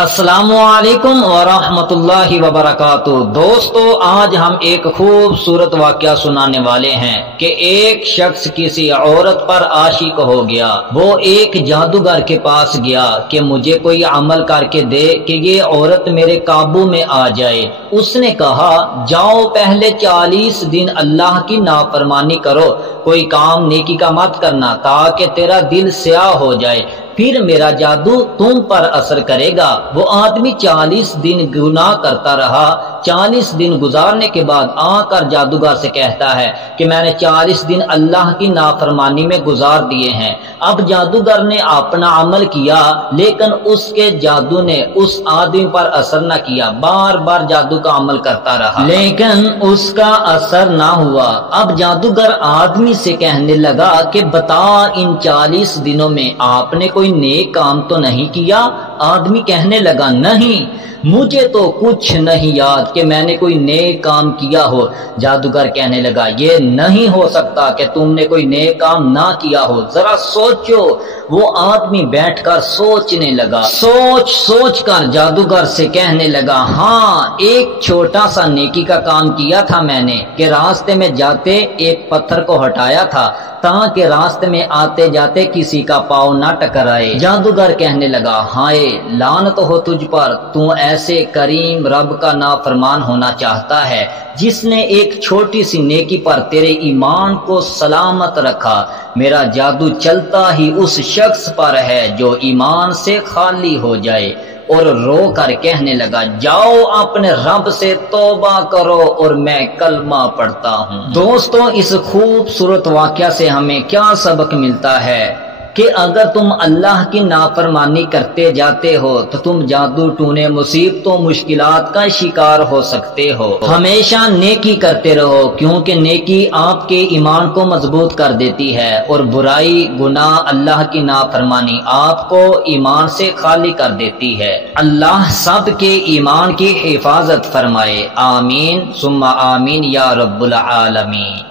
السلام علیکم ورحمۃ اللہ وبرکاتہ۔ دوستو، آج ہم ایک خوبصورت واقعہ سنانے والے ہیں کہ ایک شخص کسی عورت پر عاشق ہو گیا۔ وہ ایک جادوگر کے پاس گیا کہ مجھے کوئی عمل کر کے دے کہ یہ عورت میرے قابو میں آ جائے۔ اس نے کہا، جاؤ پہلے 40 دن اللہ کی نافرمانی کرو، کوئی کام نیکی کا مت کرنا تاکہ تیرا دل سیاہ ہو جائے، پھر میرا جادو تم پر اثر کرے گا۔ وہ آدمی 40 دن گناہ کرتا رہا۔ 40 دن گزارنے کے بعد آ کر جادوگر سے کہتا ہے کہ میں نے 40 دن اللہ کی نافرمانی میں گزار دیے ہیں۔ اب جادوگر نے اپنا عمل کیا، لیکن اس کے جادو نے اس آدمی پر اثر نہ کیا۔ بار بار جادو کا عمل کرتا رہا، لیکن اس کا اثر نہ ہوا۔ اب جادوگر آدمی سے کہنے لگا کہ بتا، ان 40 دنوں میں آپ نے کوئی نیک کام تو نہیں کیا؟ آدمی کہنے لگا، نہیں، مجھے تو کچھ نہیں یاد کہ میں نے کوئی نیک کام کیا ہو۔ جادوگر کہنے لگا، یہ نہیں ہو سکتا کہ تم نے کوئی نیک کام نہ کیا ہو، ذرا سوچو۔ وہ آدمی بیٹھ کر سوچنے لگا، سوچ کر جادوگر سے کہنے لگا، ہاں، ایک چھوٹا سا نیکی کا کام کیا تھا میں نے کہ راستے میں جاتے ایک پتھر کو ہٹایا تھا تاکہ راستے میں آتے جاتے کسی کا پاؤں نہ ٹکرائے۔ جادوگر کہنے لگا، ہائے، لعنت ہو تجھ پر، تو ایسے کریم رب کا نافرمان ہونا چاہتا ہے جس نے ایک چھوٹی سی نیکی پر تیرے ایمان کو سلامت رکھا۔ میرا جادو چلتا ہی اس شخص پر ہے جو ایمان سے خالی ہو جائے۔ اور رو کر کہنے لگا، جاؤ اپنے رب سے توبہ کرو اور میں کلمہ پڑھتا ہوں۔ دوستو، اس خوبصورت واقعہ سے ہمیں کیا سبق ملتا ہے کہ اگر تم اللہ کی نافرمانی کرتے جاتے ہو تو تم جادو ٹونے، مصیبتوں، مشکلات کا شکار ہو سکتے ہو۔ ہمیشہ نیکی کرتے رہو، کیونکہ نیکی آپ کے ایمان کو مضبوط کر دیتی ہے، اور برائی، گناہ، اللہ کی نافرمانی آپ کو ایمان سے خالی کر دیتی ہے۔ اللہ سب کے ایمان کی حفاظت فرمائے، آمین ثم آمین یا رب العالمین۔